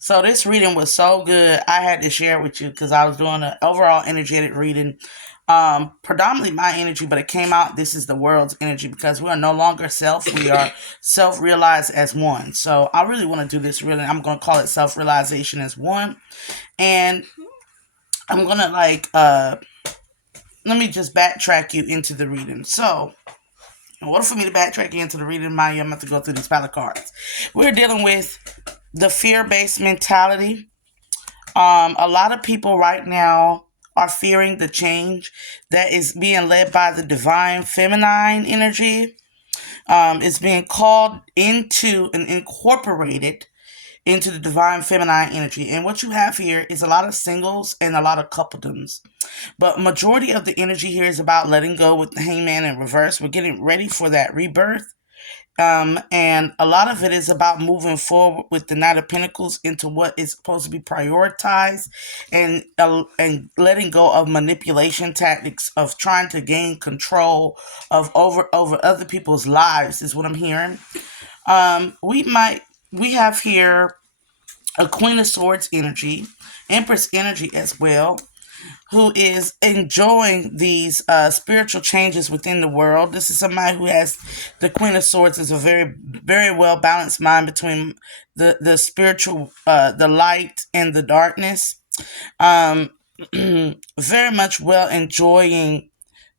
So this reading was so good. I had to share it with you because I was doing an overall energetic reading. Predominantly my energy, but it came out this is the world's energy because we are no longer self. We are self-realized as one. So I really want to do this reading. I'm going to call it self-realization as one. And I'm going to let me just backtrack you into the reading. So in order for me to backtrack you into the reading, mind you, I'm going to have to go through these palette cards. We're dealing with the fear-based mentality. A lot of people right now are fearing the change that is being led by the divine feminine energy. It's being called into and incorporated into the divine feminine energy. And what you have here is a lot of singles and a lot of coupledoms. But majority of the energy here is about letting go with the hangman in reverse. We're getting ready for that rebirth. And a lot of it is about moving forward with the Knight of Pentacles into what is supposed to be prioritized, and letting go of manipulation tactics of trying to gain control of over other people's lives is what I'm hearing. We have here a Queen of Swords energy, Empress energy as well, who is enjoying these spiritual changes within the world. This is somebody who has the Queen of Swords is a very, very well balanced mind between the spiritual, the light and the darkness. Um, very much well enjoying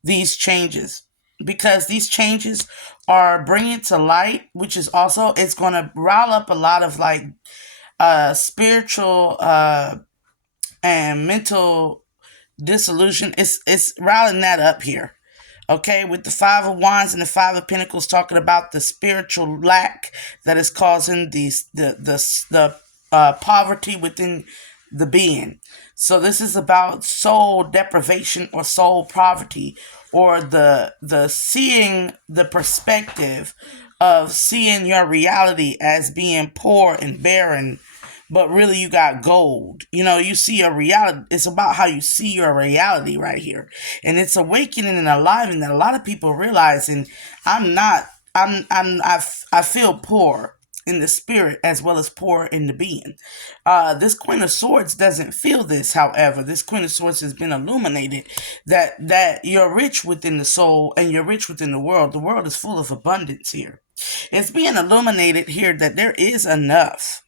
these changes because these changes are bringing to light, which is also it's going to rile up a lot of spiritual and mental disillusion. It's riling that up here. Okay, with the Five of Wands and the Five of Pentacles talking about the spiritual lack that is causing the poverty within the being. So this is about soul deprivation or soul poverty, or the seeing the perspective of seeing your reality as being poor and barren, but really you got gold. You see a reality. It's about how you see your reality right here. And it's awakening and alive, that a lot of people realizing I'm not, I feel poor in the spirit as well as poor in the being. This Queen of Swords doesn't feel this, however. This Queen of Swords has been illuminated that you're rich within the soul and you're rich within the world. The world is full of abundance here. It's being illuminated here that there is enough.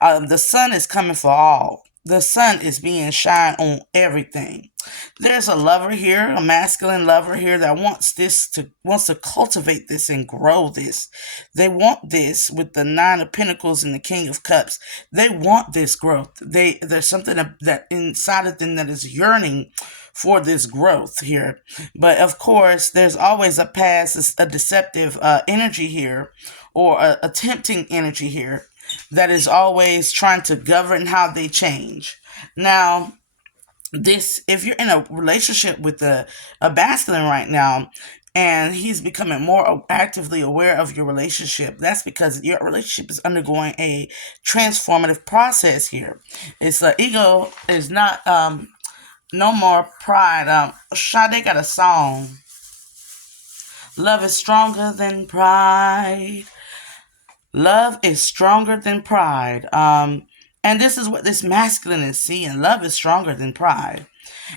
The sun is coming for all. The sun is being shined on everything. There's a lover here, a masculine lover here that wants to cultivate this and grow this. They want this with the Nine of Pentacles and the King of Cups. They want this growth. There's something that inside of them that is yearning for this growth here. But of course, there's always a past, a deceptive energy here, or a tempting energy here that is always trying to govern how they change. Now, if you're in a relationship with a masculine right now, and he's becoming more actively aware of your relationship, that's because your relationship is undergoing a transformative process here. It's ego is not no more pride. Sade got a song. Love is stronger than pride. Love is stronger than pride. And this is what this masculine is seeing. Love is stronger than pride.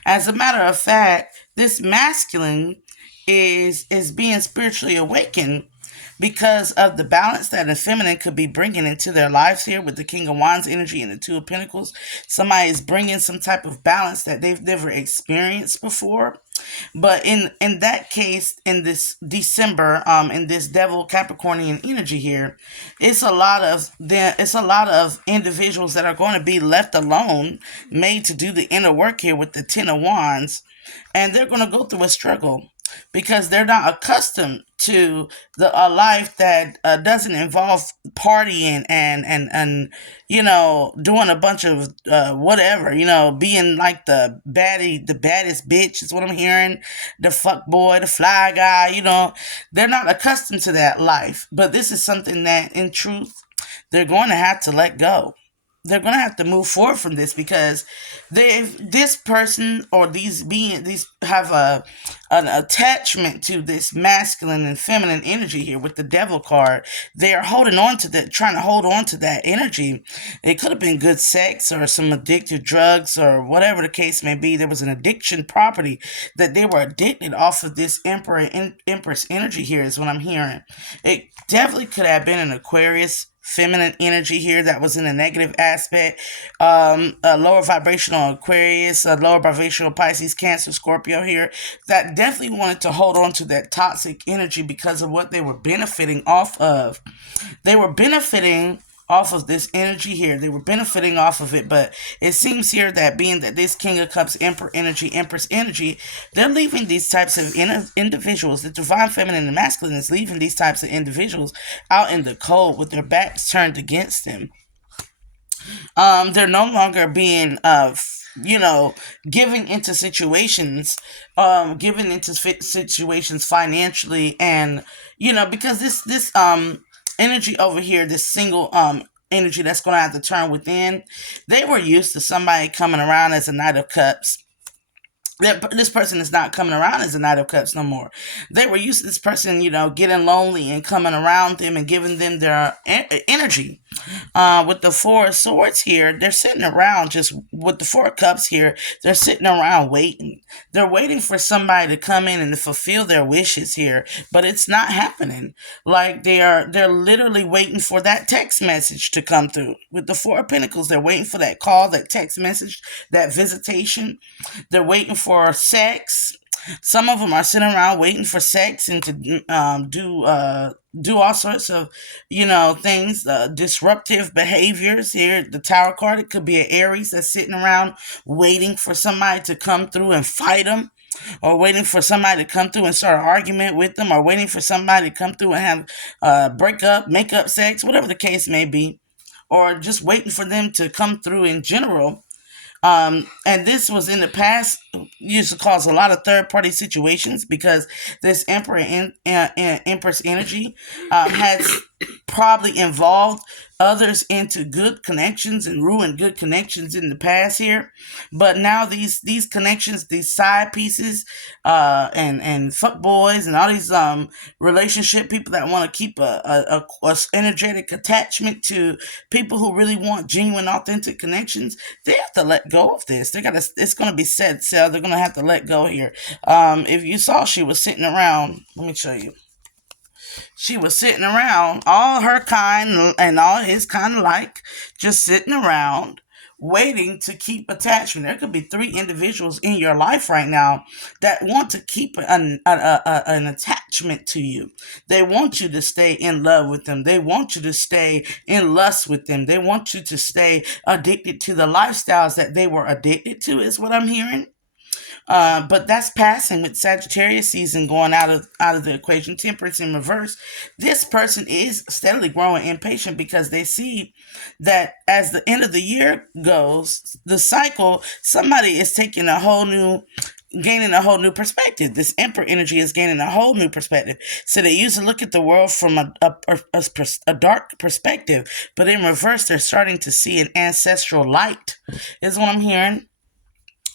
As a matter of fact, this masculine is being spiritually awakened because of the balance that the feminine could be bringing into their lives here with the King of Wands energy and the Two of Pentacles. Somebody is bringing some type of balance that they've never experienced before. But in that case, in this December, in this Devil Capricornian energy here, it's a lot of individuals that are going to be left alone, made to do the inner work here with the Ten of Wands, and they're going to go through a struggle because they're not accustomed to a life that doesn't involve partying and doing a bunch of whatever, being like the baddest bitch is what I'm hearing, the fuck boy, the fly guy. They're not accustomed to that life. But this is something that in truth they're going to have to let go. they're gonna have to move forward from this, because this person or these have an attachment to this masculine and feminine energy here with the devil card. They are holding on to that, trying to hold on to that energy. It could have been good sex or some addictive drugs or whatever the case may be. There was an addiction property that they were addicted off of this emperor and empress energy here, is what I'm hearing. It definitely could have been an Aquarius feminine energy here that was in a negative aspect. A lower vibrational Aquarius, a lower vibrational Pisces, Cancer, Scorpio here that definitely wanted to hold on to that toxic energy because of what they were benefiting off of. They were benefiting off of this energy here. They were benefiting off of it, but it seems here that being that this King of Cups, Emperor energy, Empress energy, they're leaving these types of individuals. The divine feminine and masculine is leaving these types of individuals out in the cold with their backs turned against them. They're no longer being giving into situations, giving into situations financially, and because this energy over here, this single energy that's going to have to turn within, they were used to somebody coming around as a Knight of Cups. This person is not coming around as a Knight of Cups no more. They were used to this person, getting lonely and coming around them and giving them their energy. With the Four of Swords here, they're sitting around just with the Four of Cups here. They're sitting around waiting. They're waiting for somebody to come in and to fulfill their wishes here, but it's not happening. Like they're literally waiting for that text message to come through. With the Four of Pentacles, they're waiting for that call, that text message, that visitation. They're waiting for sex. Some of them are sitting around waiting for sex and to do all sorts of things, disruptive behaviors here. The Tower card, it could be an Aries that's sitting around waiting for somebody to come through and fight them, or waiting for somebody to come through and start an argument with them, or waiting for somebody to come through and have break up, make up sex, whatever the case may be, or just waiting for them to come through in general. And this was in the past used to cause a lot of third-party situations, because this Emperor and Empress energy has probably involved others into good connections and ruined good connections in the past here. But now these connections, these side pieces, and fuck boys and all these relationship people that want to keep a energetic attachment to people who really want genuine, authentic connections, they have to let go of this. It's gonna be set sail. They're gonna have to let go here. If you saw, she was sitting around. Let me show you. She was sitting around, all her kind and all his kind alike, just sitting around waiting to keep attachment. There could be 3 individuals in your life right now that want to keep an attachment to you. They want you to stay in love with them. They want you to stay in lust with them. They want you to stay addicted to the lifestyles that they were addicted to, is what I'm hearing. But that's passing with Sagittarius season going out of the equation. Temperance in reverse. This person is steadily growing impatient because they see that as the end of the year goes, the cycle, somebody is taking gaining a whole new perspective. This Emperor energy is gaining a whole new perspective. So they used to look at the world from a dark perspective, but in reverse, they're starting to see an ancestral light, is what I'm hearing.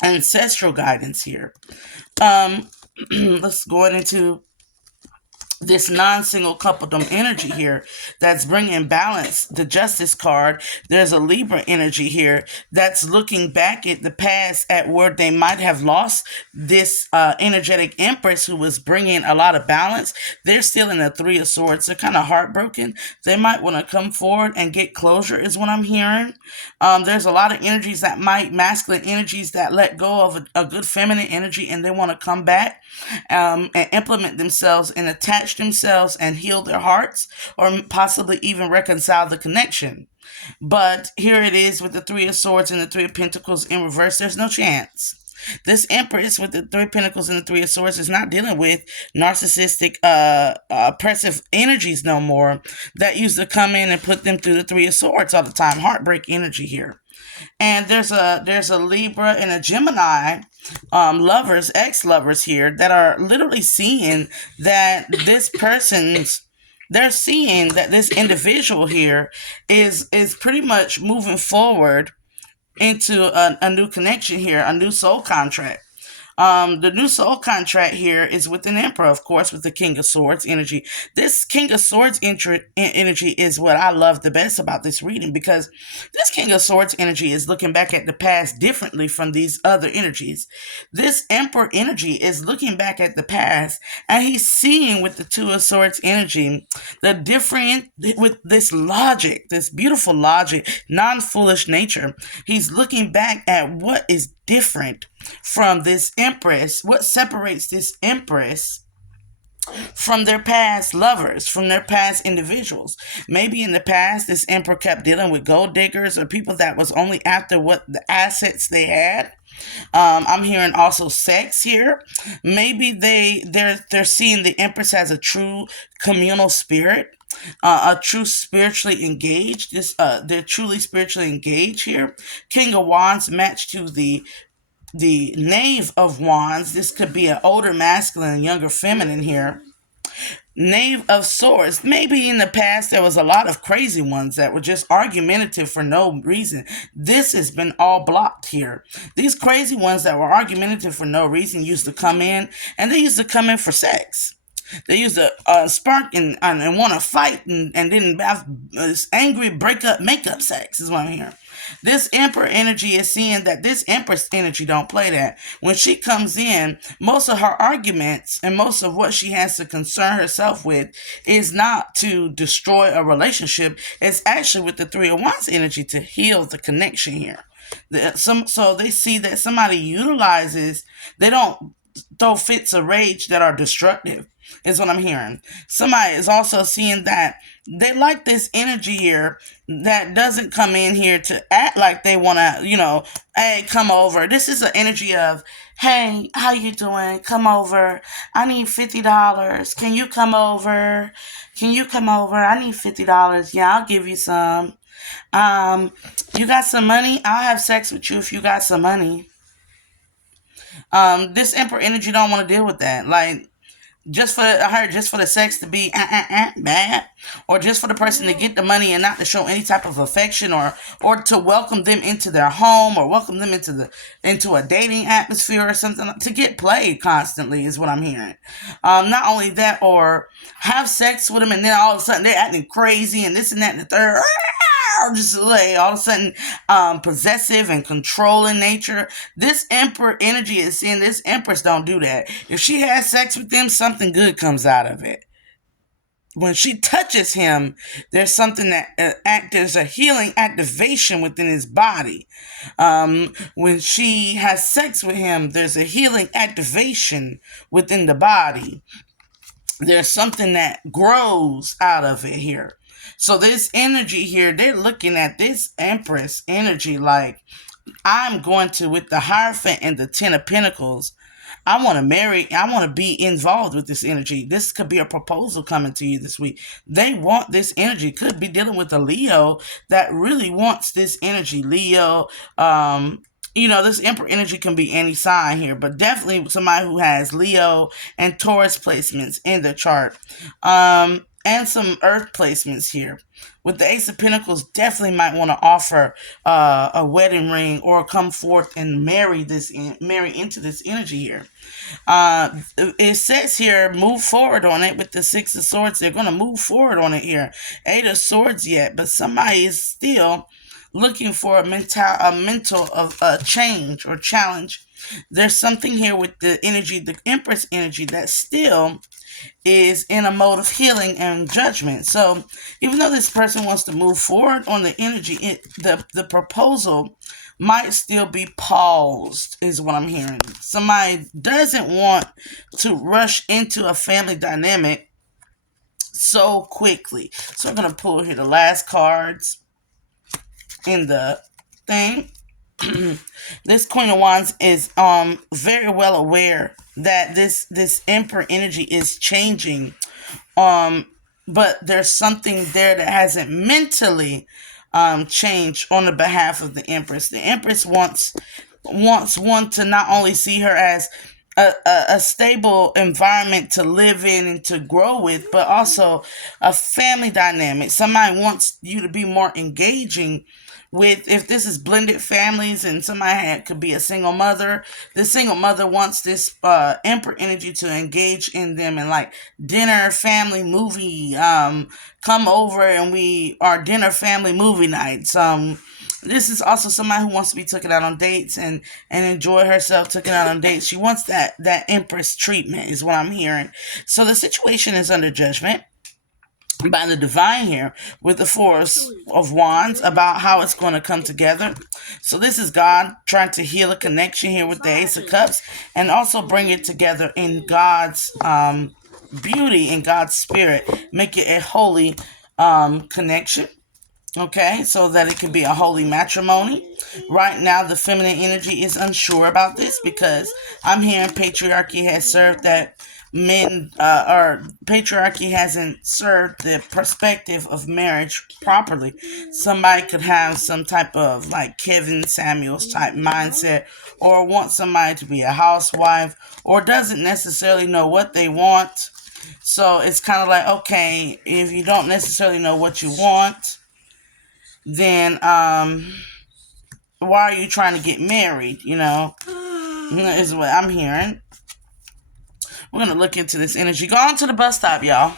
Ancestral guidance here. Let's go into this non-single coupledom energy here that's bringing balance. The Justice card, there's a Libra energy here that's looking back at the past, at where they might have lost this energetic Empress who was bringing a lot of balance. They're still in the Three of Swords. They're kind of heartbroken. They might want to come forward and get closure, is what I'm hearing. There's a lot of energies masculine energies that let go of a good feminine energy, and they want to come back and implement themselves and attach themselves and heal their hearts, or possibly even reconcile the connection. But here it is with the Three of Swords and the Three of Pentacles in reverse. There's no chance. This Empress with the Three of Pentacles and the Three of Swords is not dealing with narcissistic, oppressive energies no more that used to come in and put them through the Three of Swords all the time. Heartbreak energy here. And there's a Libra and a Gemini ex-lovers here that are literally seeing that this person's they're seeing that this individual here is pretty much moving forward into a new connection here, a new soul contract. The new soul contract here is with an emperor, of course, with the King of Swords energy. This King of Swords energy is what I love the best about this reading, because this King of Swords energy is looking back at the past differently from these other energies. This emperor energy is looking back at the past, and he's seeing with the Two of Swords energy the different, with this logic, this beautiful logic, non-foolish nature. He's looking back at what is different from this empress, what separates this empress from their past lovers, from their past individuals. Maybe in the past, this emperor kept dealing with gold diggers or people that was only after what the assets they had. I'm hearing also sex here. Maybe they're seeing the empress as a true communal spirit. A true spiritually engaged. They're truly spiritually engaged here. King of Wands matched to the Knave of Wands. This could be an older masculine and younger feminine here. Knave of Swords. Maybe in the past there was a lot of crazy ones that were just argumentative for no reason. This has been all blocked here. These crazy ones that were argumentative for no reason used to come in, and they used to come in for sex. They used to spark and want to fight and then have angry breakup makeup sex is what I'm hearing. This emperor energy is seeing that this empress energy don't play that. When she comes in, most of her arguments and most of what she has to concern herself with is not to destroy a relationship. It's actually with the Three of Wands energy to heal the connection here. So they see that somebody utilizes, they don't throw fits of rage that are destructive, is what I'm hearing. Somebody is also seeing that they like this energy here that doesn't come in here to act like they want to, hey, come over. This is an energy of, hey, how you doing? Come over. I need $50. Can you come over? Can you come over? I need $50. Yeah, I'll give you some. You got some money? I'll have sex with you if you got some money. This emperor energy don't want to deal with that. Like, just for the sex to be bad, or just for the person to get the money and not to show any type of affection, or to welcome them into their home, or welcome them into a dating atmosphere or something, to get played constantly is what I'm hearing. Not only that, or have sex with them and then all of a sudden they're acting crazy and this and that and the third. Just like all of a sudden possessive and controlling nature. This emperor energy is seeing this empress don't do that. If she has sex with them, something good comes out of it. When she touches him, there's something that there's a healing activation within his body. When she has sex with him, there's a healing activation within the body. There's something that grows out of it here. So this energy here, they're looking at this empress energy like, I'm going to, with the Hierophant and the Ten of Pentacles, I want to marry, I want to be involved with this energy. This could be a proposal coming to you this week. They want this energy. Could be dealing with a Leo that really wants this energy. Leo, this emperor energy can be any sign here, but definitely somebody who has Leo and Taurus placements in the chart. And some earth placements here. With the Ace of Pentacles, definitely might want to offer a wedding ring or come forth and marry into this energy here. It says here, move forward on it with the Six of Swords. They're going to move forward on it here. Eight of Swords yet, but somebody is still looking for a mental of change or challenge. There's something here with the energy, the Empress energy, that still is in a mode of healing and judgment. So even though this person wants to move forward on the energy, the proposal might still be paused, is what I'm hearing. Somebody doesn't want to rush into a family dynamic so quickly. So I'm going to pull here the last cards in the thing. This Queen of Wands is very well aware that this Emperor energy is changing, but there's something there that hasn't mentally changed on the behalf of the Empress. The Empress wants one to not only see her as a stable environment to live in and to grow with, but also a family dynamic. Somebody wants you to be more engaging with, if this is blended families and could be a single mother. This single mother wants this emperor energy to engage in them, and like dinner, family, movie, come over and we our dinner family movie nights. This is also somebody who wants to be taken out on dates and enjoy herself taken out on dates. She wants that empress treatment, is what I'm hearing. So the situation is under judgment by the divine here with the Force of Wands about how it's going to come together. So this is God trying to heal a connection here with the Ace of Cups, and also bring it together in God's beauty, in God's spirit, make it a holy connection. Okay, so that it can be a holy matrimony. Right now, the feminine energy is unsure about this, because I'm hearing patriarchy has served that men, or patriarchy hasn't served the perspective of marriage properly. Somebody could have some type of like Kevin Samuels type mindset, or want somebody to be a housewife, or doesn't necessarily know what they want. So it's kind of like, okay, if you don't necessarily know what you want, then why are you trying to get married? Is what I'm hearing. We're gonna look into this energy. Go on to the bus stop, y'all.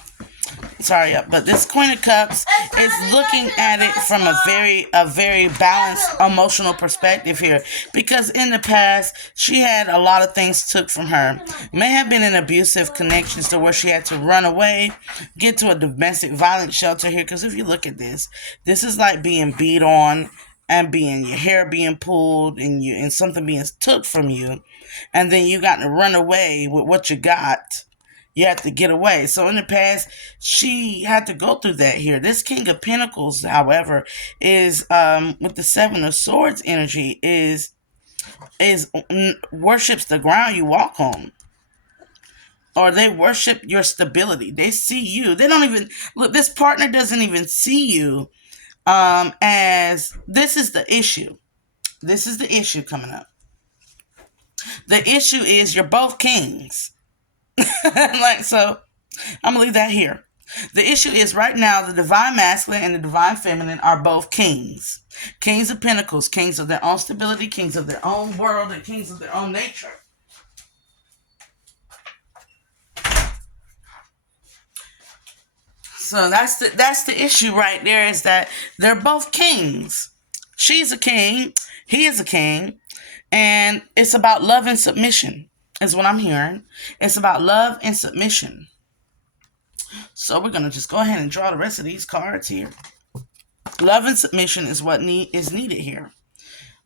Sorry, but this Queen of Cups is looking at it from a very balanced emotional perspective here, because in the past she had a lot of things took from her. May have been in abusive connections to where she had to run away, get to a domestic violence shelter here. Because if you look at this is like being beat on, and being your hair being pulled, and something being took from you, and then you got to run away with what you got. You have to get away. So in the past, she had to go through that here. This King of Pentacles, however, is with the Seven of Swords energy, is worships the ground you walk on. Or they worship your stability. They see you. They don't even look. This partner doesn't even see you as this is the issue. This is the issue coming up. The issue is you're both kings. So I'm gonna leave that here. The issue is right now the divine masculine and the divine feminine are both kings. Kings of Pentacles, kings of their own stability, kings of their own world, and kings of their own nature. So that's the issue right there, is that they're both kings. She's a king, he is a king, and it's about love and submission, is what I'm hearing. It's about love and submission. So we're going to just go ahead and draw the rest of these cards here. Love and submission is what is needed here.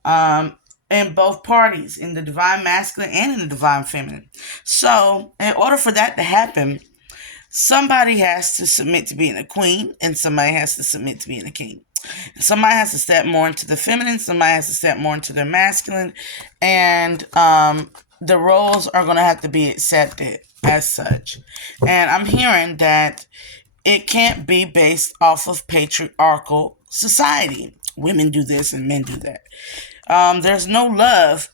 In both parties, in the divine masculine and in the divine feminine. So in order for that to happen, somebody has to submit to being a queen, and somebody has to submit to being a king. Somebody has to step more into the feminine, somebody has to step more into their masculine, and the roles are going to have to be accepted as such. And I'm hearing that it can't be based off of patriarchal society. Women do this and men do that. There's no love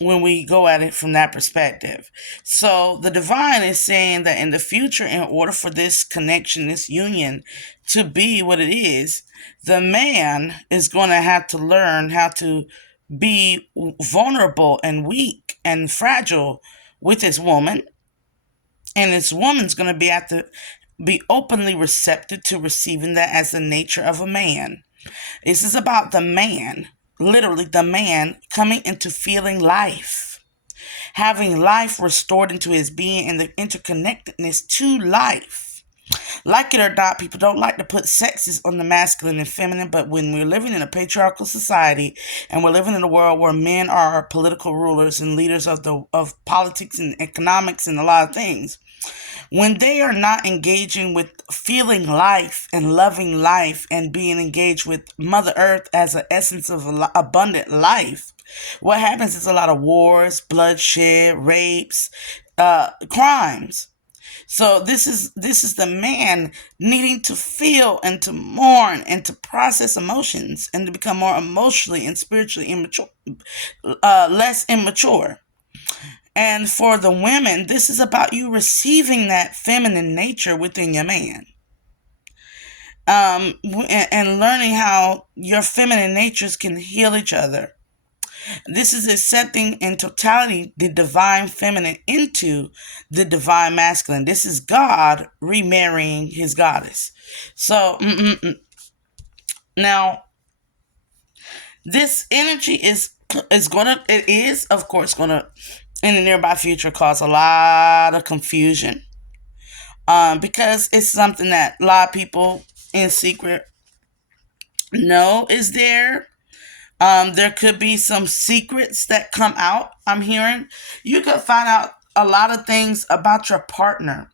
when we go at it from that perspective. So the divine is saying that in the future, in order for this connection, this union to be what it is, the man is going to have to learn how to be vulnerable and weak and fragile with his woman. And this woman's going to have to be openly receptive to receiving that as the nature of a man. This is about the man, literally the man, coming into feeling life, having life restored into his being, and the interconnectedness to life. Like it or not, people don't like to put sexes on the masculine and feminine, but when we're living in a patriarchal society and we're living in a world where men are political rulers and leaders of politics and economics and a lot of things, when they are not engaging with feeling life and loving life and being engaged with Mother Earth as an essence of abundant life, what happens is a lot of wars, bloodshed, rapes, crimes. So this is the man needing to feel and to mourn and to process emotions and to become more emotionally and spiritually immature, less immature. And for the women, this is about you receiving that feminine nature within your man. And learning how your feminine natures can heal each other. This is accepting in totality the divine feminine into the divine masculine. This is God remarrying his goddess. So, now, this energy is of course gonna in the nearby future cause a lot of confusion. Because it's something that a lot of people in secret know is there. There could be some secrets that come out. I'm hearing you could find out a lot of things about your partner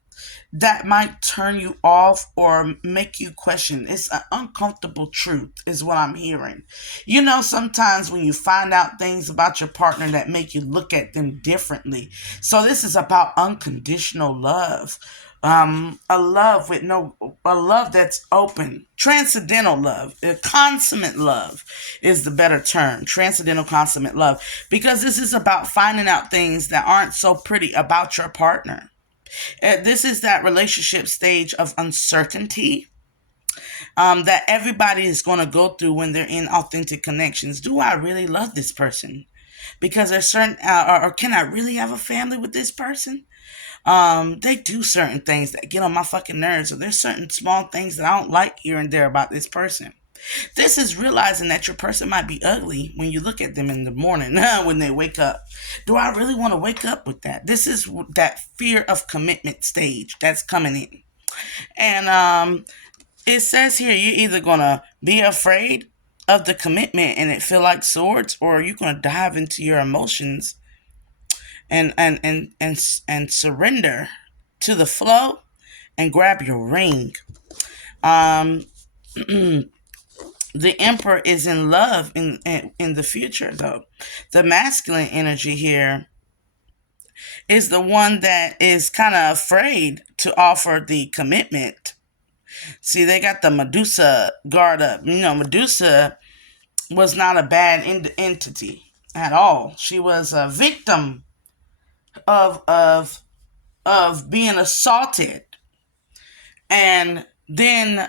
that might turn you off or make you question. It's an uncomfortable truth, is what I'm hearing. You know, sometimes when you find out things about your partner that make you look at them differently. So this is about unconditional love. A love that's open, transcendental love, consummate love is the better term, transcendental consummate love, because this is about finding out things that aren't so pretty about your partner. This is that relationship stage of uncertainty that everybody is going to go through when they're in authentic connections. Do I really love this person? Because there's certain, or can I really have a family with this person? They do certain things that get on my fucking nerves, or there's certain small things that I don't like here and there about this person. This is realizing that your person might be ugly when you look at them in the morning when they wake up. Do I really want to wake up with that? This is that fear of commitment stage that's coming in. And it says here you're either going to be afraid of the commitment and it feel like swords, or you're going to dive into your emotions and surrender to the flow and grab your ring. The Emperor is in love in the future, though. The masculine energy here is the one that is kind of afraid to offer the commitment. See, they got the Medusa guard up. You know, Medusa was not a bad entity at all. She was a victim of being assaulted, and then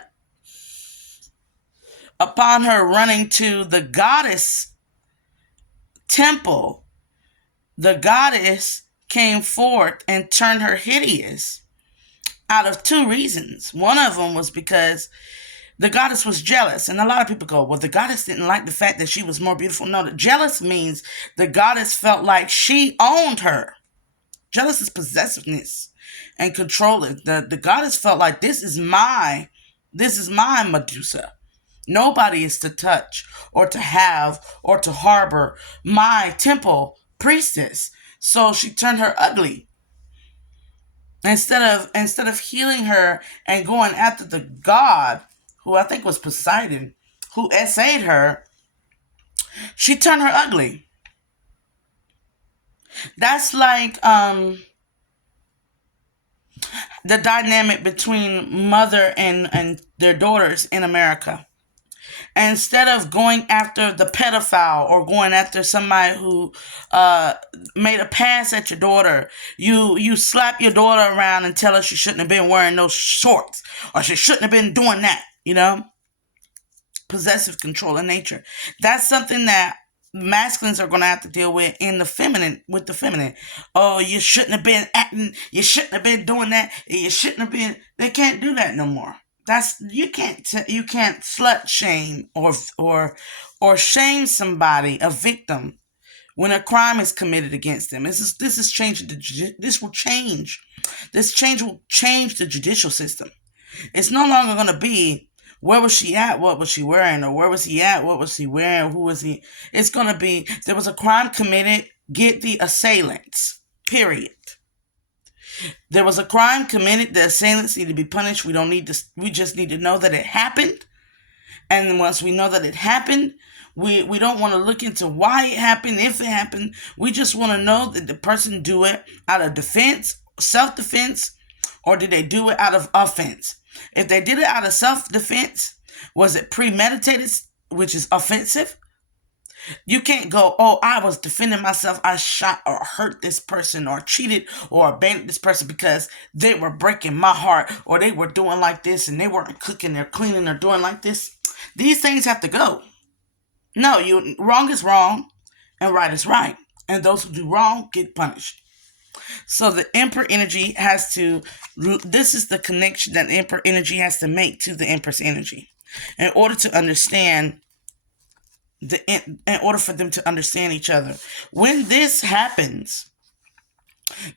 upon her running to the goddess temple, the goddess came forth and turned her hideous out of two reasons. One of them was because the goddess was jealous. And a lot of people go, well, the goddess didn't like the fact that she was more beautiful. No, the jealous means the goddess felt like she owned her. Jealous is possessiveness and controlling. The goddess felt like this is my Medusa. Nobody is to touch or to have or to harbor my temple priestess. So she turned her ugly. Instead of healing her and going after the god, who I think was Poseidon, who essayed her, she turned her ugly. That's like the dynamic between mother and their daughters in America. Instead of going after the pedophile or going after somebody who made a pass at your daughter, you slap your daughter around and tell her she shouldn't have been wearing those shorts, or she shouldn't have been doing that, you know? Possessive control in nature. That's something that masculines are going to have to deal with in the feminine, with the feminine. Oh, you shouldn't have been acting, you shouldn't have been doing that, you shouldn't have been. They can't do that no more. You can't slut shame or shame somebody, a victim, when a crime is committed against them. This change will change the judicial system. It's no longer going to be where was she at, what was she wearing, or where was he at, what was he wearing, who was he. It's going to be there was a crime committed, get the assailants, period. There was a crime committed. The assailants need to be punished. We just need to know that it happened. And then once we know that it happened, we don't want to look into why it happened, if it happened. We just want to know that the person do it out of defense, self-defense, or did they do it out of offense? If they did it out of self-defense, was it premeditated, which is offensive? You can't go, oh, I was defending myself. I shot or hurt this person or cheated or abandoned this person because they were breaking my heart or they were doing like this and they weren't cooking or cleaning or doing like this. These things have to go. No, wrong is wrong and right is right. And those who do wrong get punished. So the Emperor energy has to, this is the connection that the Emperor energy has to make to the Empress energy in order to understand in order for them to understand each other. When this happens,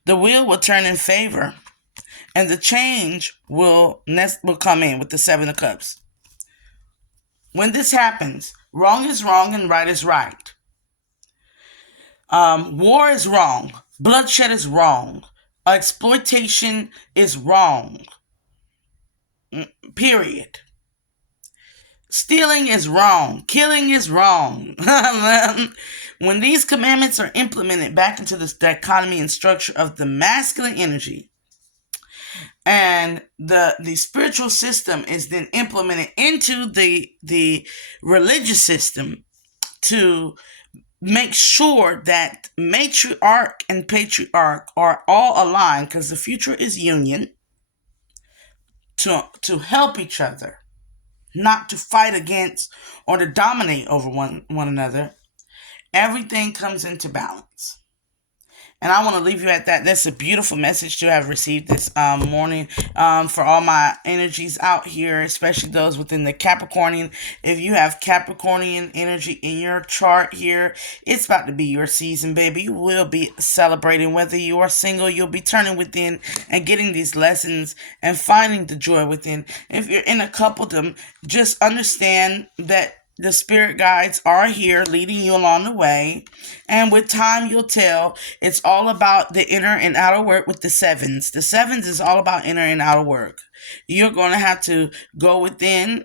the wheel will turn in favor and the change will come in with the Seven of Cups. When this happens, wrong is wrong and right is right. War is wrong. Bloodshed is wrong. Exploitation is wrong. Period. Stealing is wrong. Killing is wrong. When these commandments are implemented back into the dichotomy and structure of the masculine energy, and the spiritual system is then implemented into the religious system to make sure that matriarch and patriarch are all aligned, because the future is union, to help each other, not to fight against or to dominate over one another. Everything comes into balance. And I want to leave you at that. That's a beautiful message to have received this morning for all my energies out here, especially those within the Capricornian. If you have Capricornian energy in your chart here, it's about to be your season, baby. You will be celebrating. Whether you are single, you'll be turning within and getting these lessons and finding the joy within. If you're in a coupledom, just understand that the spirit guides are here leading you along the way. And with time, you'll tell. It's all about the inner and outer work with the sevens. The sevens is all about inner and outer work. You're going to have to go within.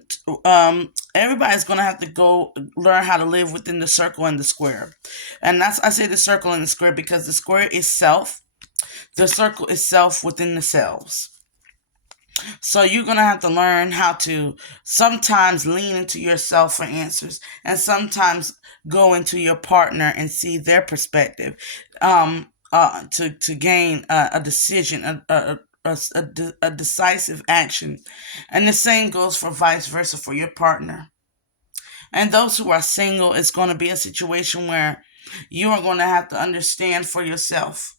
Everybody's going to have to go learn how to live within the circle and the square. And I say the circle and the square because the square is self. The circle is self within the selves. So you're going to have to learn how to sometimes lean into yourself for answers and sometimes go into your partner and see their perspective to gain a decision, a decisive action. And the same goes for vice versa for your partner. And those who are single, it's going to be a situation where you are going to have to understand for yourself.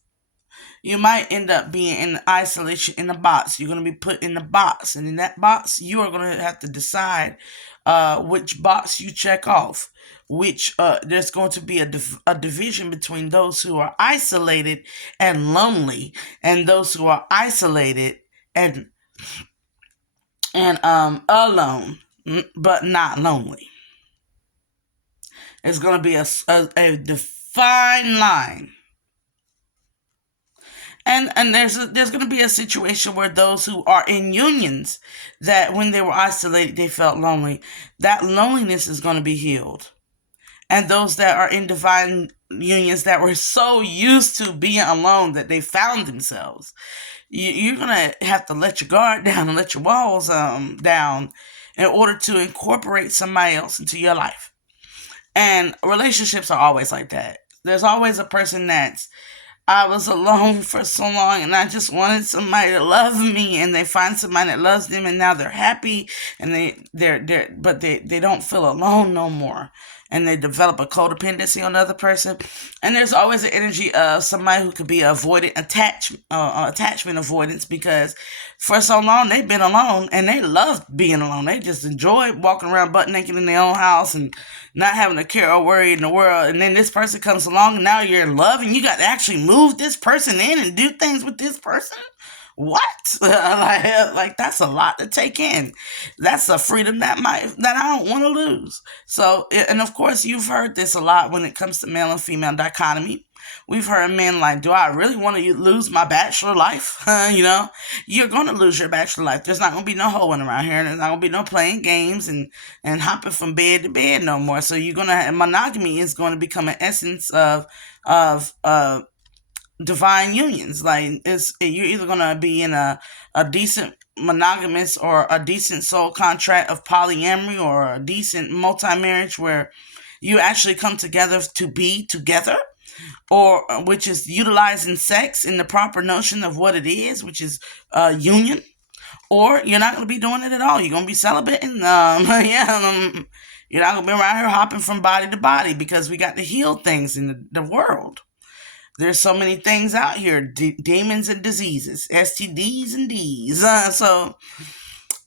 You might end up being in isolation in a box. You're going to be put in a box. And in that box, you are going to have to decide which box you check off. There's going to be a division between those who are isolated and lonely and those who are isolated and alone, but not lonely. It's going to be a defined line. And there's going to be a situation where those who are in unions, that when they were isolated, they felt lonely. That loneliness is going to be healed. And those that are in divine unions that were so used to being alone that they found themselves, you're going to have to let your guard down and let your walls down in order to incorporate somebody else into your life. And relationships are always like that. There's always a person that's, I was alone for so long and I just wanted somebody to love me, and they find somebody that loves them and now they're happy and they don't feel alone no more, and they develop a codependency on the other person. And there's always an energy of somebody who could be avoidant attachment avoidance, because for so long they've been alone and they love being alone. They just enjoy walking around butt naked in their own house and not having a care or worry in the world. And then this person comes along and now you're in love and you got to actually move this person in and do things with this person. What? like that's a lot to take in. That's a freedom that I don't want to lose. So, and of course you've heard this a lot when it comes to male and female dichotomy. We've heard men like, do I really want to lose my bachelor life? You're going to lose your bachelor life. There's not going to be no hoeing around here. There's not going to be no playing games and hopping from bed to bed no more. So monogamy is going to become an essence of divine unions. Like, you're either going to be in a decent monogamous or a decent soul contract of polyamory or a decent multi-marriage where You actually come together to be together, or which is utilizing sex in the proper notion of what it is, which is union. Or you're not going to be doing it at all. You're going to be celibate, and you're not going to be around here hopping from body to body, because we got to heal things in the world. There's so many things out here, demons and diseases, STDs and Ds. So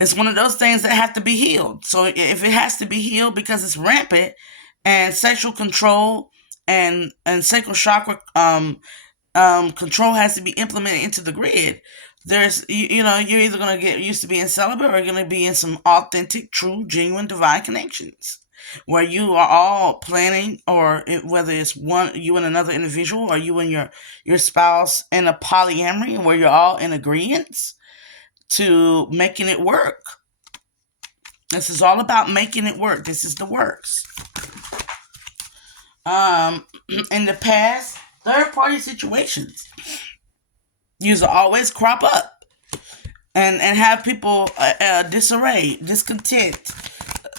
it's one of those things that have to be healed. So if it has to be healed because it's rampant, and sexual control and sacral chakra control has to be implemented into the grid, there's you're either going to get used to being celibate, or you're going to be in some authentic, true, genuine, divine connections where you are all planning, or whether it's you and another individual, or you and your spouse in a polyamory where you're all in agreement to making it work. This is all about making it work. This is the works. In the past, third-party situations used to always crop up and have people disarray, discontent.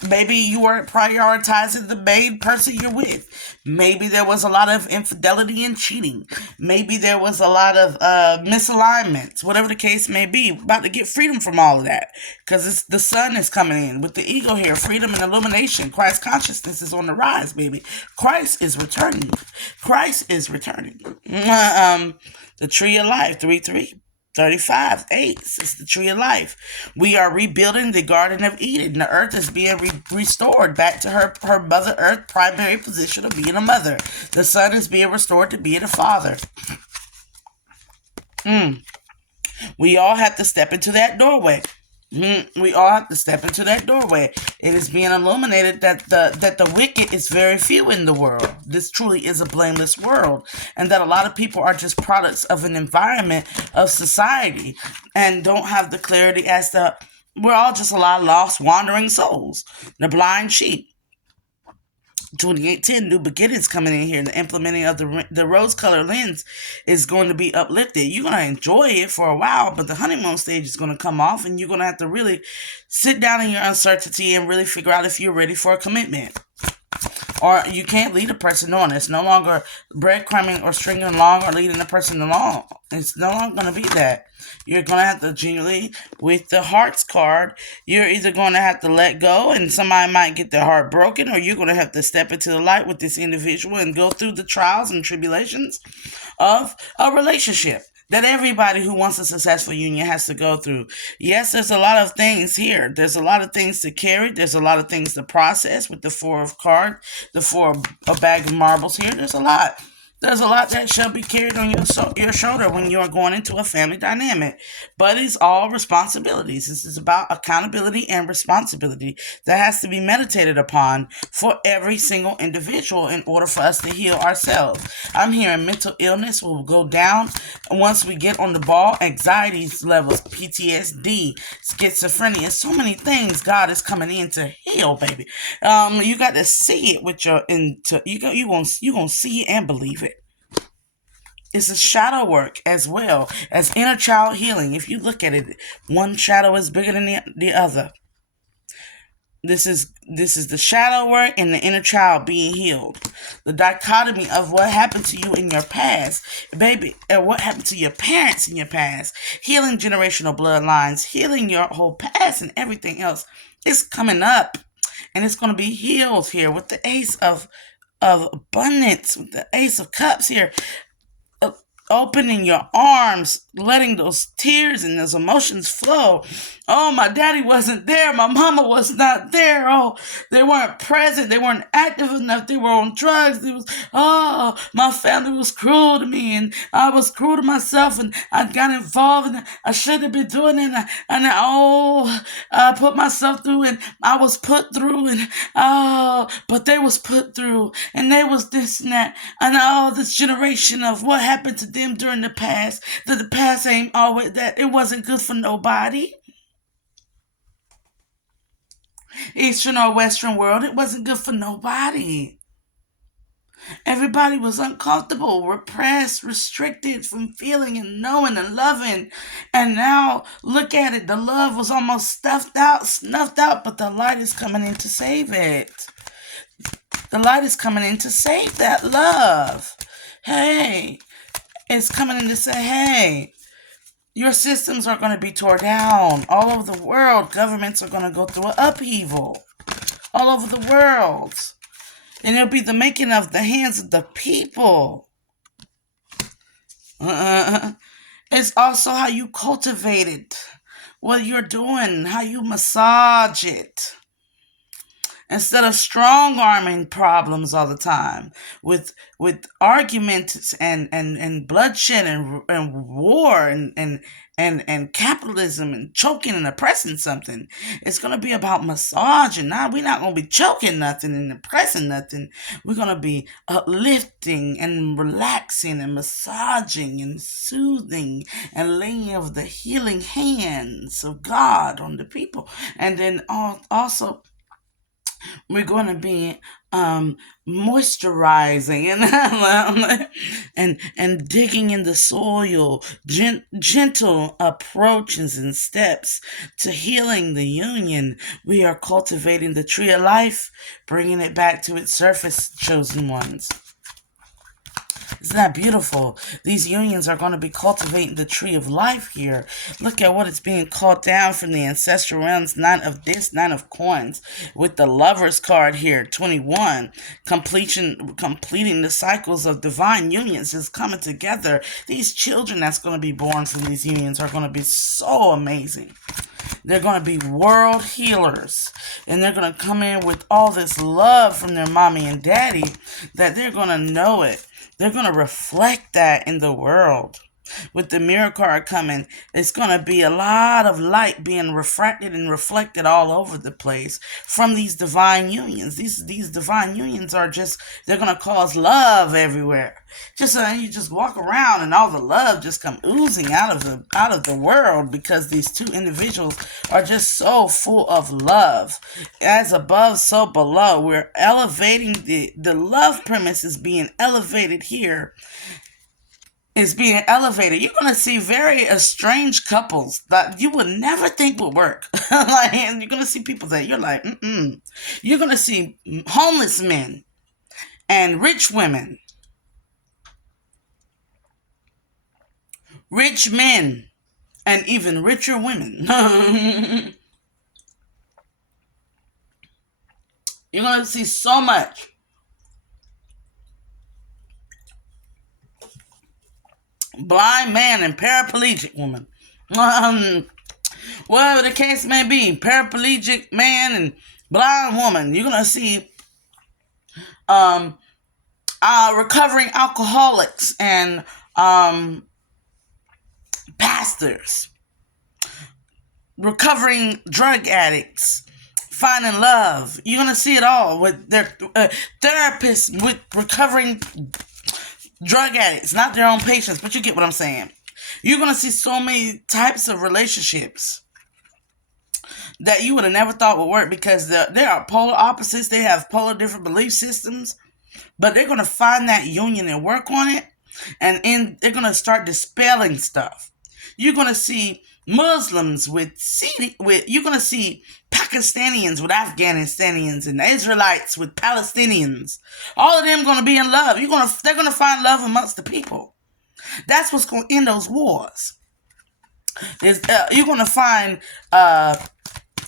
Maybe you weren't prioritizing the main person you're with. Maybe there was a lot of infidelity and cheating. Maybe there was a lot of misalignments. Whatever the case may be, about to get freedom from all of that, because the sun is coming in with the ego here. Freedom and illumination. Christ consciousness is on the rise, baby. Christ is returning. Christ is returning. The tree of life, 3-3. 35, 8, it's the tree of life. We are rebuilding the Garden of Eden. The earth is being restored back to her Mother Earth primary position of being a mother. The sun is being restored to being a father. We all have to step into that doorway. We all have to step into that doorway. It is being illuminated that the wicked is very few in the world. This truly is a blameless world, and that a lot of people are just products of an environment of society and don't have the clarity as to we're all just a lot of lost, wandering souls, the blind sheep. 2810 new beginnings coming in here. The implementing of the rose color lens is going to be uplifted. You're going to enjoy it for a while, but the honeymoon stage is going to come off, and you're going to have to really sit down in your uncertainty and really figure out if you're ready for a commitment. Or you can't lead a person on. It's no longer breadcrumbing or stringing along or leading a person along. It's no longer going to be that. You're going to have to genuinely, with the hearts card, you're either going to have to let go and somebody might get their heart broken, or you're going to have to step into the light with this individual and go through the trials and tribulations of a relationship that everybody who wants a successful union has to go through. Yes, there's a lot of things here. There's a lot of things to carry. There's a lot of things to process with the 4 of cards, the 4 of a bag of marbles here. There's a lot. There's a lot that shall be carried on your shoulder when you are going into a family dynamic. But it's all responsibilities. This is about accountability and responsibility that has to be meditated upon for every single individual in order for us to heal ourselves. I'm hearing mental illness will go down once we get on the ball. Anxiety levels, PTSD, schizophrenia, so many things God is coming in to heal, baby. You got to see it with your you gonna see it and believe it. It's a shadow work as well as inner child healing. If you look at it, one shadow is bigger than the other. This is the shadow work and the inner child being healed. The dichotomy of what happened to you in your past, baby, and what happened to your parents in your past. Healing generational bloodlines, healing your whole past and everything else is coming up. And it's going to be healed here with the Ace of Abundance, with the Ace of Cups here. Opening your arms, letting those tears and those emotions flow. Oh, my daddy wasn't there. My mama was not there. Oh, they weren't present. They weren't active enough. They were on drugs. My family was cruel to me, and I was cruel to myself, and I got involved, and I shouldn't have been doing it. I put myself through, and I was put through, and but they was put through, and they was this and that, and this generation of what happened to them during the past, that the past ain't always, that it wasn't good for nobody. Eastern or Western world, it wasn't good for nobody. Everybody was uncomfortable, repressed, restricted from feeling and knowing and loving. And now, look at it. The love was almost snuffed out, but the light is coming in to save it. The light is coming in to save that love. Hey, it's coming in to say, hey, your systems are going to be torn down all over the world. Governments are going to go through an upheaval all over the world. And it'll be the making of the hands of the people. It's also how you cultivate it, what you're doing, how you massage it. Instead of strong arming problems all the time with arguments and bloodshed and war and capitalism and choking and oppressing something, it's gonna be about massaging. Now we're not gonna be choking nothing and oppressing nothing. We're gonna be uplifting and relaxing and massaging and soothing and laying of the healing hands of God on the people, and then also we're going to be moisturizing and digging in the soil, gentle approaches and steps to healing the union. We are cultivating the tree of life, bringing it back to its surface, chosen ones. Isn't that beautiful? These unions are going to be cultivating the tree of life here. Look at what it's being called down from the ancestral realms. 9 of this, 9 of coins. With the Lover's card here, 21. Completing the cycles of divine unions is coming together. These children that's going to be born from these unions are going to be so amazing. They're going to be world healers. And they're going to come in with all this love from their mommy and daddy that they're going to know it. They're going to reflect that in the world. With the mirror card coming, it's going to be a lot of light being refracted and reflected all over the place from these divine unions. These divine unions are they're going to cause love everywhere. You just walk around and all the love just come oozing out of the world, because these two individuals are just so full of love. As above, so below. We're elevating the love premise is being elevated here. Is being elevated. You're going to see very estranged couples that you would never think would work. And you're going to see people that you're like, You're going to see homeless men and rich women. Rich men and even richer women. You're going to see so much. Blind man and paraplegic woman. Whatever the case may be, paraplegic man and blind woman. You're gonna see recovering alcoholics and pastors, recovering drug addicts, finding love. You're gonna see it all with their therapists, with recovering drug addicts, not their own patients, but you get what I'm saying. You're going to see so many types of relationships that you would have never thought would work, because there are polar opposites. They have polar different belief systems, but they're going to find that union and work on it, and they're going to start dispelling stuff. You're going to see Muslims you're going to see Pakistanians with Afghanistanians and Israelites with Palestinians. All of them going to be in love. They're going to find love amongst the people. That's what's going to end those wars. You're going to find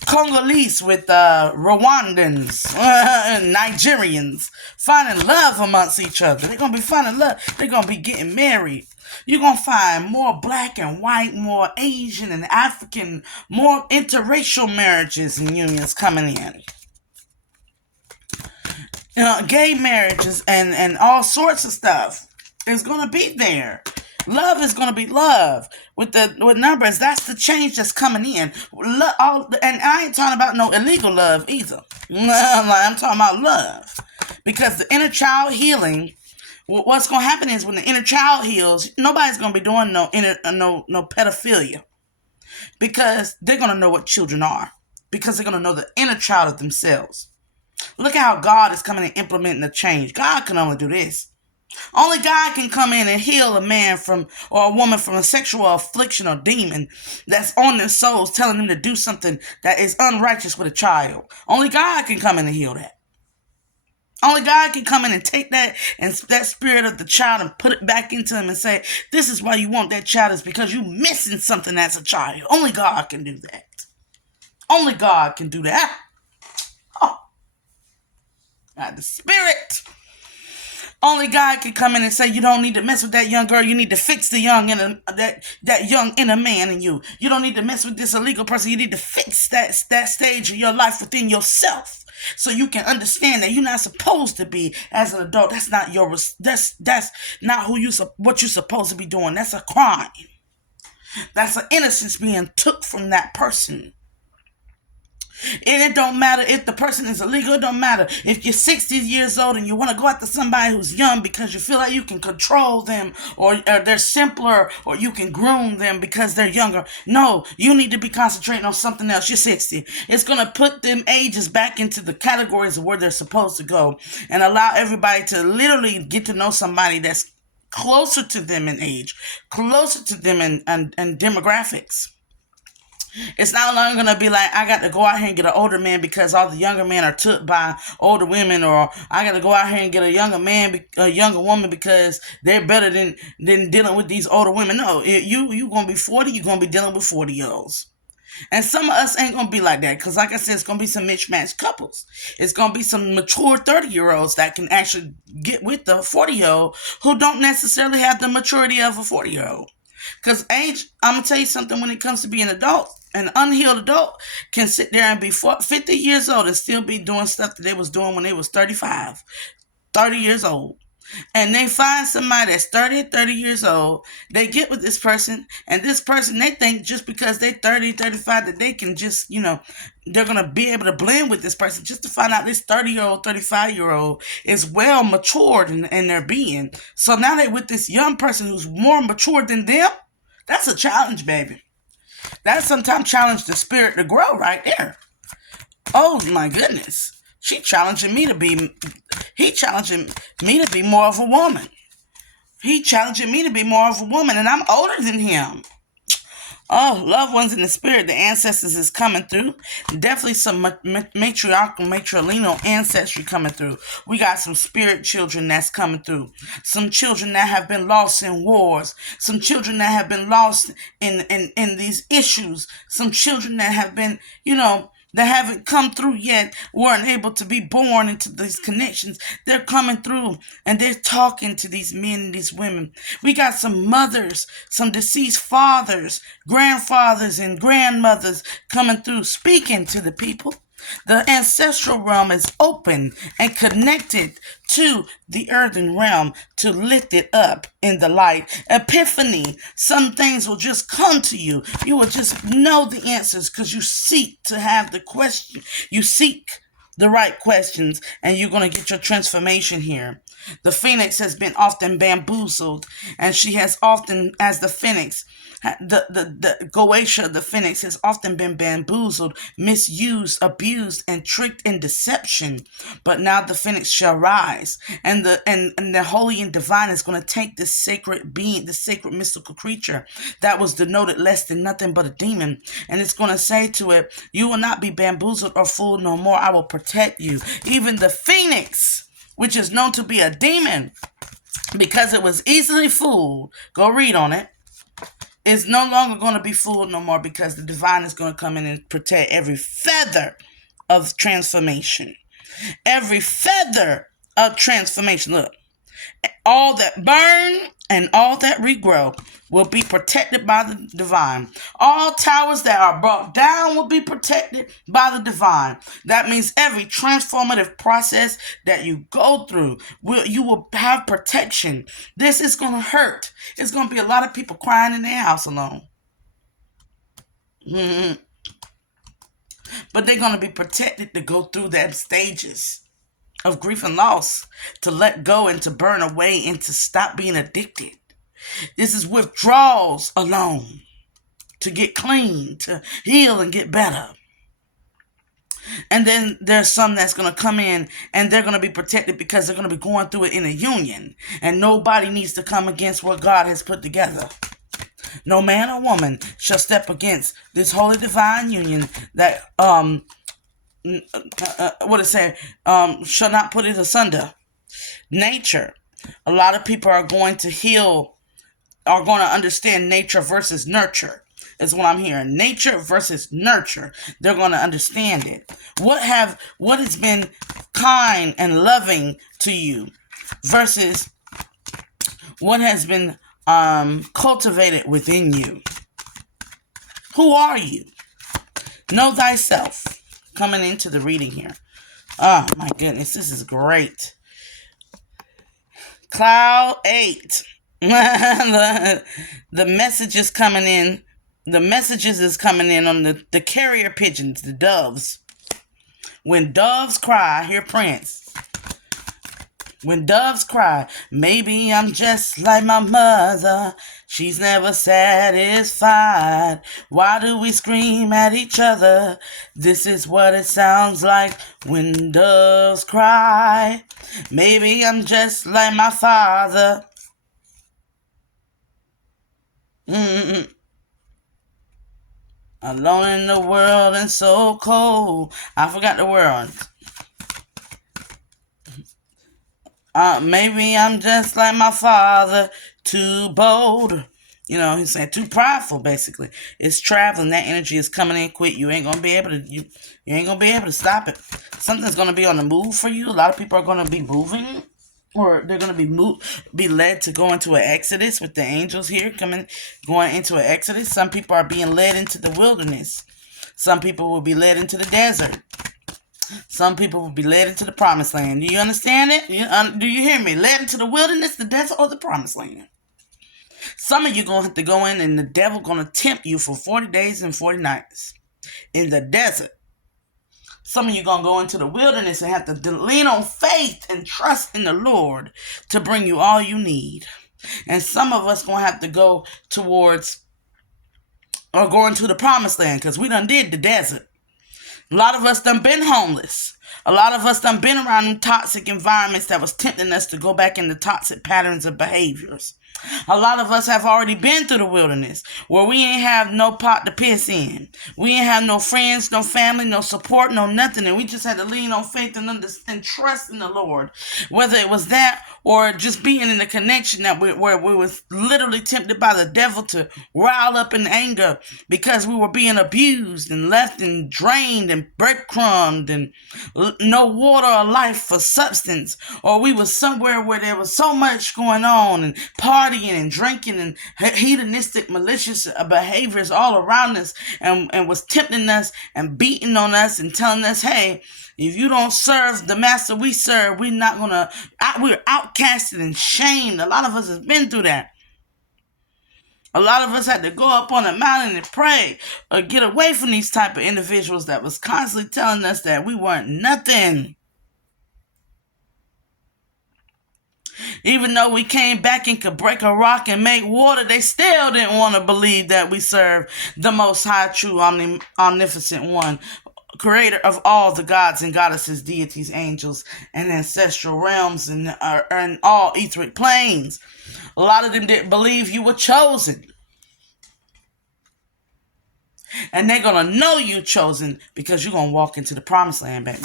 Congolese with Rwandans and Nigerians finding love amongst each other. They're going to be finding love. They're going to be getting married. You're going to find more black and white, more Asian and African, more interracial marriages and unions coming in. Gay marriages and all sorts of stuff is going to be there. Love is going to be love with numbers. That's the change that's coming in. And I ain't talking about no illegal love either. I'm talking about love, because the inner child healing. What's going to happen is when the inner child heals, nobody's going to be doing no pedophilia, because they're going to know what children are, because they're going to know the inner child of themselves. Look at how God is coming and implementing the change. God can only do this. Only God can come in and heal a man or a woman from a sexual affliction or demon that's on their souls, telling them to do something that is unrighteous with a child. Only God can come in and heal that. Only God can come in and take that and that spirit of the child and put it back into him and say, this is why you want that child, is because you missing something as a child. Only God can do that. Only God can do that. Oh, God, the spirit. Only God can come in and say, you don't need to mess with that young girl. You need to fix the young that young inner man in you. You don't need to mess with this illegal person. You need to fix that stage of your life within yourself, so you can understand that you're not supposed to be as an adult. That's not your. That's not what you're supposed to be doing. That's a crime. That's an innocence being took from that person. And it don't matter if the person is illegal. It don't matter if you're 60 years old and you want to go after somebody who's young because you feel like you can control them, or they're simpler, or you can groom them because they're younger. No, you need to be concentrating on something else. You're 60. It's going to put them ages back into the categories of where they're supposed to go, and allow everybody to literally get to know somebody that's closer to them in age, closer to them in demographics. It's not longer going to be like, I got to go out here and get an older man because all the younger men are took by older women, or I got to go out here and get a younger woman because they're better than dealing with these older women. No, you going to be 40, you're going to be dealing with 40-year-olds. And some of us ain't going to be like that, because like I said, it's going to be some mismatched couples. It's going to be some mature 30-year-olds that can actually get with the 40-year-old who don't necessarily have the maturity of a 40-year-old. Because age, I'm going to tell you something, when it comes to being an adult, an unhealed adult can sit there and be 50 years old and still be doing stuff that they was doing when they was 35, 30 years old. And they find somebody that's 30 years old. They get with this person, and this person, they think just because they're 30, 35, that they can just, they're going to be able to blend with this person, just to find out this 30-year-old, 35-year-old is well matured in their being. So now they with this young person who's more mature than them. That's a challenge, baby. That sometimes challenge the spirit to grow right there. Oh my goodness. He challenging me to be more of a woman. He challenging me to be more of a woman, and I'm older than him. Oh, loved ones in the spirit, the ancestors is coming through. Definitely some matrilineal ancestry coming through. We got some spirit children that's coming through. Some children that have been lost in wars. Some children that have been lost in these issues. Some children that have been, that haven't come through yet, weren't able to be born into these connections. They're coming through, and they're talking to these men and these women. We got some mothers, some deceased fathers, grandfathers, and grandmothers coming through, speaking to the people. The ancestral realm is open and connected to the earthen realm to lift it up in the light. Epiphany. Some things will just come to you. You will just know the answers because you seek to have the question. You seek the right questions, and you're going to get your transformation here. The phoenix has been often bamboozled, and she has often, as the phoenix, the Goetia, the phoenix, has often been bamboozled, misused, abused, and tricked in deception. But now the phoenix shall rise, and the holy and divine is going to take this sacred being, this sacred mystical creature that was denoted less than nothing but a demon, and it's going to say to it, you will not be bamboozled or fooled no more. I will protect you. Even the phoenix, which is known to be a demon because it was easily fooled, go read on it, is no longer going to be fooled no more, because the divine is going to come in and protect every feather of transformation. Every feather of transformation. Look, all that burn and all that regrow will be protected by the divine. All towers that are brought down will be protected by the divine. That means every transformative process that you go through, you will have protection. This is going to hurt. It's going to be a lot of people crying in their house alone. But they're going to be protected to go through them stages of grief and loss, to let go and to burn away and to stop being addicted. This is withdrawals alone, to get clean, to heal and get better. And then there's some that's going to come in and they're going to be protected because they're going to be going through it in a union, and nobody needs to come against what God has put together. No man or woman shall step against this holy divine union that what it say? Shall not put it asunder. Nature. A lot of people are going to heal, are going to understand nature versus nurture. Is what I'm hearing. Nature versus nurture. They're going to understand it. What has been kind and loving to you versus what has been cultivated within you. Who are you? Know thyself. Coming into the reading here. Oh my goodness, this is great. Cloud 8. the messages coming in. The messages is coming in on the carrier pigeons, the doves. When doves cry, hear Prince. When doves cry, maybe I'm just like my mother. She's never satisfied. Why do we scream at each other? This is what it sounds like when doves cry. Maybe I'm just like my father. Alone in the world and so cold. I forgot the words. Maybe I'm just like my father, too bold. You know, he's saying too prideful, basically. It's traveling. That energy is coming in quick. You ain't gonna be able to you ain't gonna be able to stop it. Something's gonna be on the move for you. A lot of people are gonna be moving, or they're gonna be led to go into an exodus with the angels here going into an exodus. Some people are being led into the wilderness. Some people will be led into the desert. Some people will be led into the promised land. Do you understand it? Do you hear me? Led into the wilderness, the desert, or the promised land. Some of you going to have to go in and the devil going to tempt you for 40 days and 40 nights in the desert. Some of you going to go into the wilderness and have to lean on faith and trust in the Lord to bring you all you need. And some of us going to have to go towards or going to the promised land because we done did the desert. A lot of us done been homeless. A lot of us done been around in toxic environments that was tempting us to go back into toxic patterns of behaviors. A lot of us have already been through the wilderness where we ain't have no pot to piss in. We ain't have no friends, no family, no support, no nothing. And we just had to lean on faith and trust in the Lord. Whether it was that or just being in the connection where we was literally tempted by the devil to rile up in anger because we were being abused and left and drained and breadcrumbed and no water or life for substance. Or we was somewhere where there was so much going on and partying and drinking and hedonistic, malicious behaviors all around us and was tempting us and beating on us and telling us, hey, if you don't serve the master we serve, we're outcasted and shamed. A lot of us has been through that. A lot of us had to go up on a mountain and pray or get away from these type of individuals that was constantly telling us that we weren't nothing. Even though we came back and could break a rock and make water, they still didn't want to believe that we serve the most high, true, omnipotent one, creator of all the gods and goddesses, deities, angels, and ancestral realms and all etheric planes. A lot of them didn't believe you were chosen. And they're going to know you chosen because you're going to walk into the promised land, baby.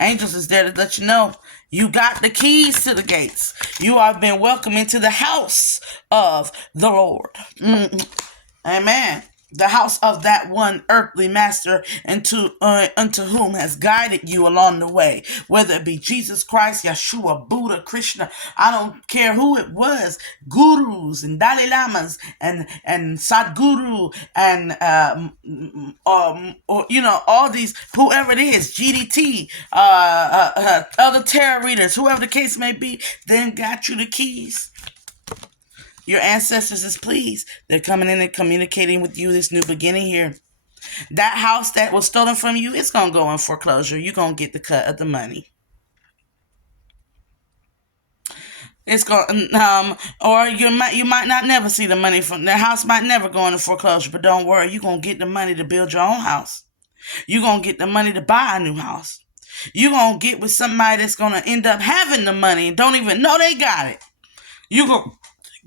Angels is there to let you know you got the keys to the gates. You have been welcomed into the house of the Lord. Amen. The house of that one earthly master unto whom has guided you along the way. Whether it be Jesus Christ, Yeshua, Buddha, Krishna, I don't care who it was. Gurus and Dalai Lamas and Sadhguru and all these, whoever it is, GDT, other tarot readers, whoever the case may be, then got you the keys. Your ancestors is pleased. They're coming in and communicating with you this new beginning here. That house that was stolen from you, it's going to go in foreclosure. You're going to get the cut of the money. It's going, or you might not never see the money from the house. Might never go into foreclosure, but don't worry. You're going to get the money to build your own house. You're going to get the money to buy a new house. You're going to get with somebody that's going to end up having the money and don't even know they got it. You're going to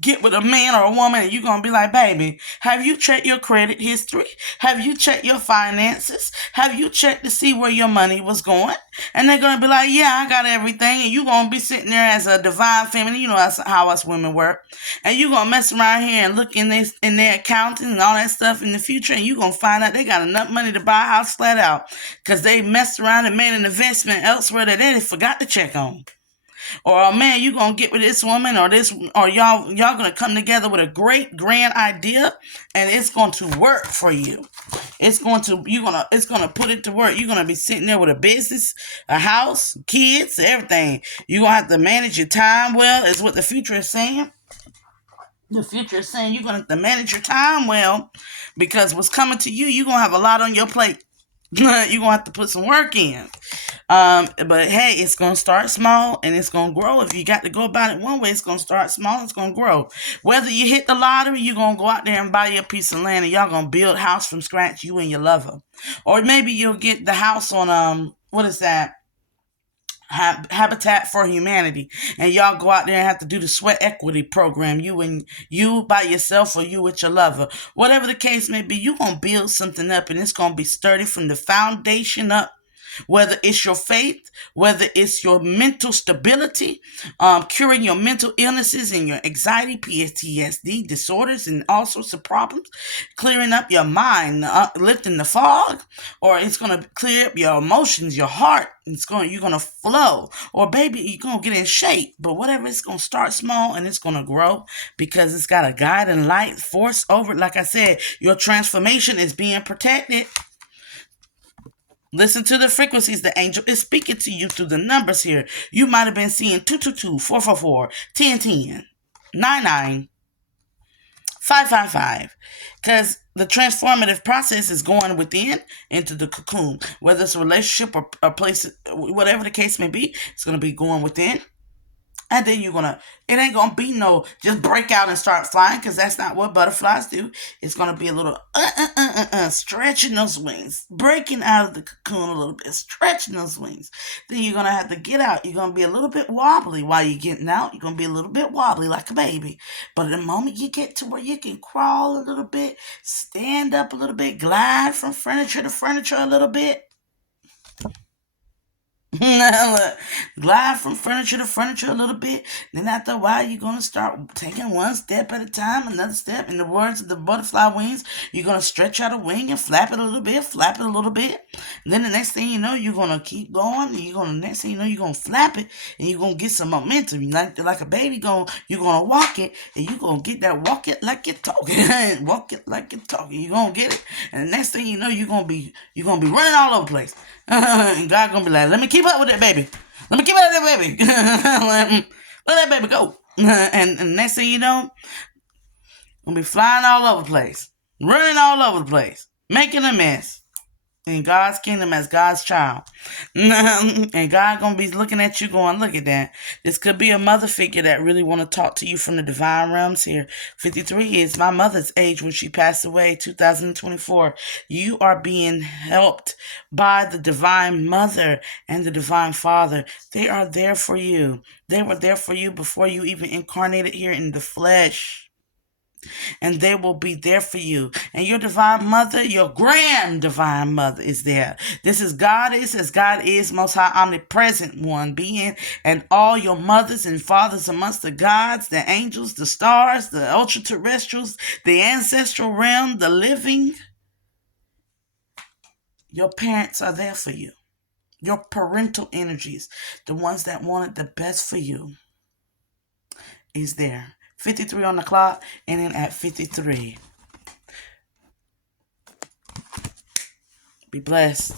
get with a man or a woman and you're going to be like, baby, have you checked your credit history? Have you checked your finances? Have you checked to see where your money was going? And they're going to be like, yeah, I got everything. And you're going to be sitting there as a divine feminine. You know how us women work. And you're going to mess around here and look in their accounting and all that stuff in the future. And you're going to find out they got enough money to buy a house flat out because they messed around and made an investment elsewhere that they forgot to check on. Or, oh man, you gonna get with this woman or y'all gonna come together with a great grand idea and it's going to work for you. It's gonna put it to work. You're gonna be sitting there with a business, a house, kids, everything. You're gonna have to manage your time well, is what the future is saying. The future is saying you're gonna have to manage your time well because what's coming to you, you're gonna have a lot on your plate. You're gonna have to put some work in. But hey, it's gonna start small and it's gonna grow. If you got to go about it one way, it's gonna start small, it's gonna grow. Whether you hit the lottery, you're gonna go out there and buy you a piece of land and y'all gonna build a house from scratch, you and your lover. Or maybe you'll get the house on what is that? Habitat for Humanity, and y'all go out there and have to do the sweat equity program, you by yourself or you with your lover. Whatever the case may be, you're gonna build something up and it's gonna be sturdy from the foundation up. Whether it's your faith, whether it's your mental stability, curing your mental illnesses and your anxiety, PTSD, disorders, and all sorts of problems, clearing up your mind, lifting the fog, or it's going to clear up your emotions, your heart. You're going to flow, or baby, you're going to get in shape. But whatever, it's going to start small and it's going to grow because it's got a guide and light force over it. Like I said, your transformation is being protected. Listen to the frequencies. The angel is speaking to you through the numbers here. You might have been seeing 222, 444, 1010, 99, 555. Because the transformative process is going within into the cocoon. Whether it's a relationship or a place, whatever the case may be, it's going to be going within. And then it ain't going to be no just break out and start flying because that's not what butterflies do. It's going to be a little stretching those wings, breaking out of the cocoon a little bit, stretching those wings. Then you're going to have to get out. You're going to be a little bit wobbly while you're getting out. You're going to be a little bit wobbly like a baby. But the moment you get to where you can crawl a little bit, stand up a little bit, glide from furniture to furniture a little bit, glide from furniture to furniture a little bit. Then after a while, you're going to start taking one step at a time, another step. In the words of the butterfly wings, you're going to stretch out a wing and flap it a little bit, flap it a little bit. And then the next thing you know, you're going to keep going. And next thing you know, you're going to flap it and you're going to get some momentum. Like a baby, you're going to walk it and you're going to get that walk it like you're talking. Walk it like you're talking. You're going to get it. And the next thing you know, you're going to be running all over the place. And God gonna be like, let me keep up with that baby. Let me keep up with that baby. let that baby go. And next thing you know, gonna be flying all over the place, running all over the place, making a mess in God's kingdom as God's child. And God gonna be looking at you going, look at that. This could be a mother figure that really want to talk to you from the divine realms here. 53 is my mother's age when she passed away, 2024. You are being helped by the divine mother and the divine father. They are there for you. They were there for you before you even incarnated here in the flesh. And they will be there for you. And your divine mother, your grand divine mother is there. This is God as God is, most high omnipresent one being, and all your mothers and fathers amongst the gods, the angels, the stars, the ultra-terrestrials, the ancestral realm, the living. Your parents are there for you. Your parental energies, the ones that wanted the best for you, is there. 53 on the clock, and then at 53. Be blessed.